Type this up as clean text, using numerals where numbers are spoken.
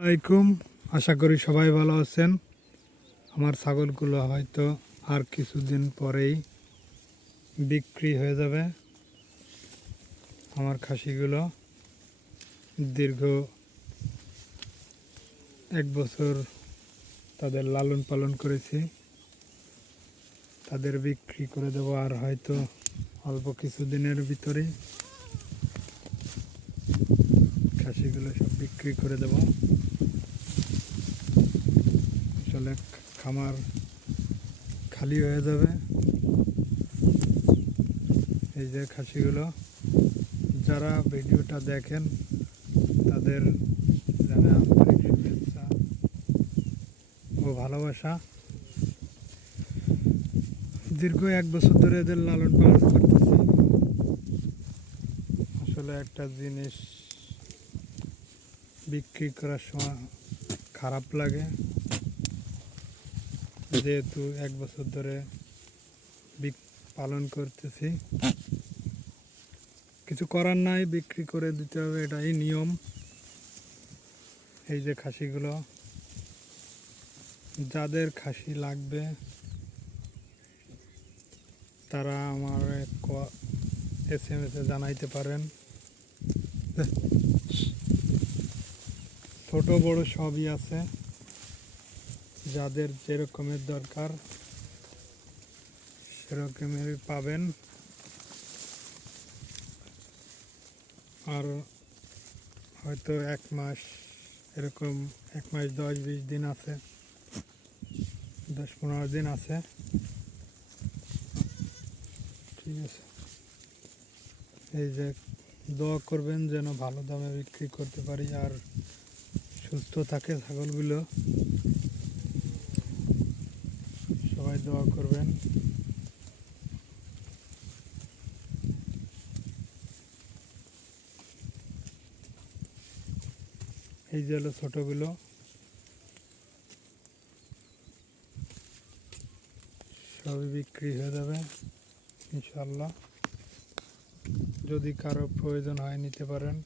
আলাইকুম, আশা করি সবাই ভালো আছেন। আমার ছাগলগুলো হয়তো আর কিছুদিন পরেই বিক্রি হয়ে যাবে। আমার খাসিগুলো দীর্ঘ 1 বছর তাদের লালন পালন করেছি, তাদের বিক্রি করে দেবো আর হয়তো অল্প কিছুদিনের ভিতরেই খাসিগুলো সব বিক্রি করে দেব। আসলে খামার খালি হয়ে যাবে। এই যে খাসিগুলো, যারা ভিডিওটা দেখেন তাদের জানাই আন্তরিক শুভেচ্ছা ও ভালোবাসা। দীর্ঘ 1 বছর ধরে এদের লালন পালন করতেছি। আসলে একটা জিনিস বিক্রি করার সময় খারাপ লাগে, যেহেতু 1 বছর ধরে পালন করতেছি। কিছু করার নাই, বিক্রি করে দিতে হবে, এটাই নিয়ম। এই যে খাসিগুলো, যাদের খাসি লাগবে তারা আমার SMS-এ জানাইতে পারেন। ছোট বড় সবই আছে, যাদের যেরকমের দরকার সেরকমের পাবেন। আর হয়তো 1 মাস, এরকম 1 মাস 10-20 দিন আছে, 10-15 দিন আছে। ঠিক আছে, এই যে দোয়া করবেন যেন ভালো দামে বিক্রি করতে পারি আর সুস্থ থাকে ছাগলগুলো। সবাই দোয়া করবেন। এই যে হলো ছোটগুলো, সবই বিক্রি হয়ে যাবে ইনশাল্লাহ। যদি কারো প্রয়োজন হয় নিতে পারেন।